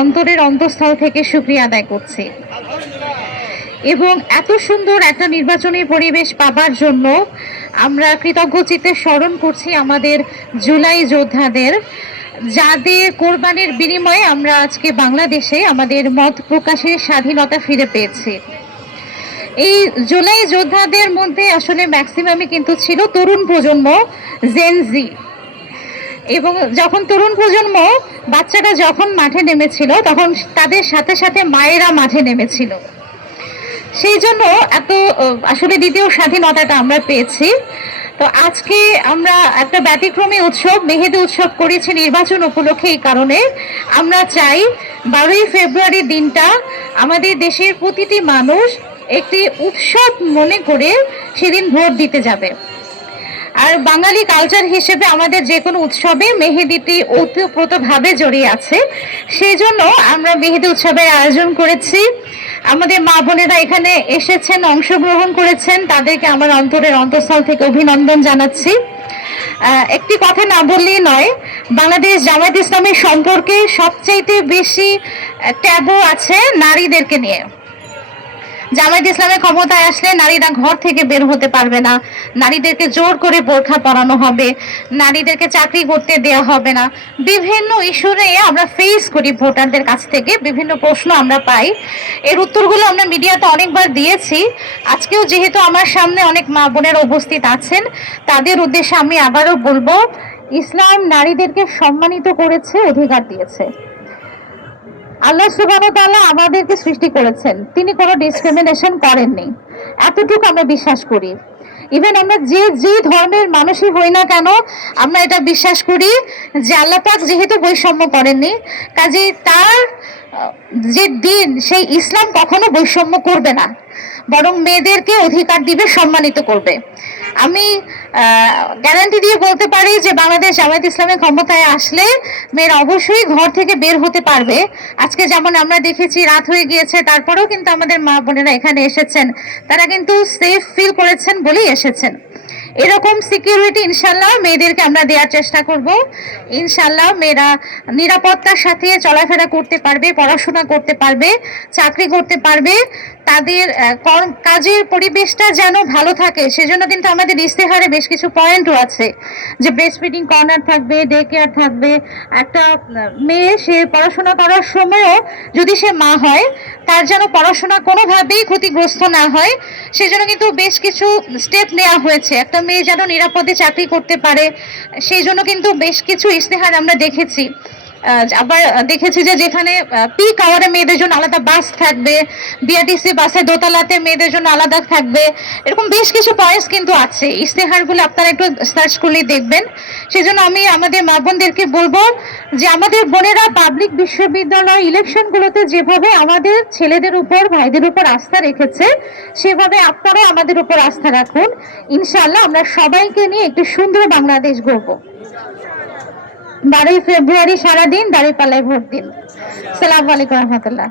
অন্তরের অন্তঃস্থল থেকে সুক্রিয়া আদায় করছি। এবং এত সুন্দর একটা নির্বাচনী পরিবেশ পাবার জন্য আমরা কৃতজ্ঞ চিত্তে স্মরণ করছি আমাদের জুলাই যোদ্ধাদের, যাদের কোরবানির বিনিময়ে আমরা আজকে বাংলাদেশে আমাদের মত প্রকাশের স্বাধীনতা ফিরে পেয়েছি। এই জুলাই যোদ্ধাদের মধ্যে আসলে ম্যাক্সিমামই কিন্তু ছিল তরুণ প্রজন্ম জেনজি এবং যখন তরুণ প্রজন্ম বাচ্চারা যখন মাঠে নেমেছিল, তখন তাদের সাথে সাথে মায়েরা মাঠে নেমেছিল। সেই জন্য এত আসলে দ্বিতীয় স্বাধীনতাটা আমরা পেয়েছি। তো আজকে আমরা একটা ব্যতিক্রমী উৎসব, মেহেদি উৎসব করেছি নির্বাচন উপলক্ষে এই কারণে। আমরা চাই বারোই ফেব্রুয়ারির দিনটা আমাদের দেশের প্রতিটি মানুষ একটি উৎসব মনে করে সেদিন ভোট দিতে যাবে। আর বাঙালি কালচার হিসেবে আমাদের যে কোনো উৎসবে মেহেদিটি ওতপ্রোতভাবে জড়িয়ে আছে। সেই জন্য আমরা মেহেদি উৎসবের আয়োজন করেছি। আমাদের মা বোনেরা এখানে এসেছেন, অংশগ্রহণ করেছেন। তাদেরকে আমার অন্তরের অন্তঃস্থল থেকে অভিনন্দন জানাচ্ছি। একটি কথা না বললেই নয়, বাংলাদেশ জামায়াত ইসলামের সম্পর্কে সবচাইতে বেশি ট্যাবু আছে নারীদেরকে নিয়ে। জামায়াত ইসলামের ক্ষমতায় আসলে নারীরা ঘর থেকে বের হতে পারবে না। নারীদেরকে জোর করে বোরখা পরানো হবে। নারীদেরকে চাকরি করতে দেয়া হবে না। বিভিন্ন ইস্যুরে আমরা ফেস করি ভোটারদের কাছ থেকে। বিভিন্ন প্রশ্ন আমরা পাই। এর উত্তরগুলো আমরা মিডিয়াতে অনেকবার দিয়েছি। আজকেও যেহেতু আমার সামনে অনেক মা বোনেরা উপস্থিত আছেন, তাদের উদ্দেশ্যে আমি আবারও বলব, ইসলাম নারীদেরকে সম্মানিত করেছে, অধিকার দিয়েছে। আল্লাহ ওয়া আমাদেরকে সৃষ্টি করেছেন। তিনি কোনো ডিসক্রিমিনেশন করেননি। এতটুকু আমরা বিশ্বাস করি। ইভেন আমরা যে যে ধর্মের মানুষই হই না কেন, আমরা এটা বিশ্বাস করি যে আল্লাহ পাক যেহেতু বৈষম্য করেননি কাজে তার যে দিন, সেই ইসলাম কখনো বৈষম্য করবে না। বরং মেয়েদেরকে অধিকার দিবে, সম্মানিত করবে। আমি গ্যারান্টি দিয়ে বলতে পারি যে বাংলাদেশ জামায়াত ইসলামের ক্ষমতায় আসলে মেয়েরা অবশ্যই ঘর থেকে বের হতে পারবে। আজকে যেমন আমরা দেখেছি, রাত হয়ে গিয়েছে, তারপরেও কিন্তু আমাদের মা বোনেরা এখানে এসেছেন। তারা কিন্তু সেফ ফিল করেছেন বলেই এসেছেন। এরকম সিকিউরিটি ইনশাল্লাহ মেয়েদেরকে আমরা দেওয়ার চেষ্টা করব। ইনশাল্লাহ মেয়েরা নিরাপত্তার সাথে চলাফেরা করতে পারবে, পড়াশোনা করতে পারবে, চাকরি করতে পারবে। তাদের কাজের পরিবেশটা যেন ভালো থাকে, সেজন্য কিন্তু আমাদের ইস্তেহারে বেশ কিছু পয়েন্টও আছে। যে ব্রেস্ট ফিডিং কর্নার থাকবে ডে কেয়ার থাকবে, একটা মেয়ে সে পড়াশোনা করার সময়ও যদি সে মা হয় তার যেন পড়াশোনা কোনোভাবেই ক্ষতিগ্রস্ত না হয়, সেজন্য কিন্তু বেশ কিছু স্টেপ নেওয়া হয়েছে। একটা মেয়ে যেন নিরাপদে চাকরি করতে পারে, সেই জন্য কিন্তু বেশ কিছু ইস্তেহার আমরা দেখেছি। আবার দেখেছি যে যেখানে পিক আওয়ারে মেয়েদের জন্য আলাদা বাস থাকবে বিআরটিসি বাসে দোতলাতে মেয়েদের জন্য আলাদা থাকবে, এরকম বেশ কিছু পয়েন্টস কিন্তু আছে। ইস্তেহারগুলো আপনারা একটু সার্চ করলেই দেখবেন। সেজন্য আমি আমাদের মা বোনদেরকে বলব যে আমাদের বোনেরা পাবলিক বিশ্ববিদ্যালয় ইলেকশনগুলোতে যেভাবে আমাদের ছেলেদের উপর, ভাইদের উপর আস্থা রেখেছে, সেভাবে আপনারাও আমাদের উপর আস্থা রাখুন। ইনশাআল্লাহ আমরা সবাইকে নিয়ে একটি সুন্দর বাংলাদেশ গড়বো। বারোই ফেব্রুয়ারি সারাদিন দাঁড়িয়ে পালায় ভোট দিন। সালাম আলাইকুম রহমতুল্লাহ।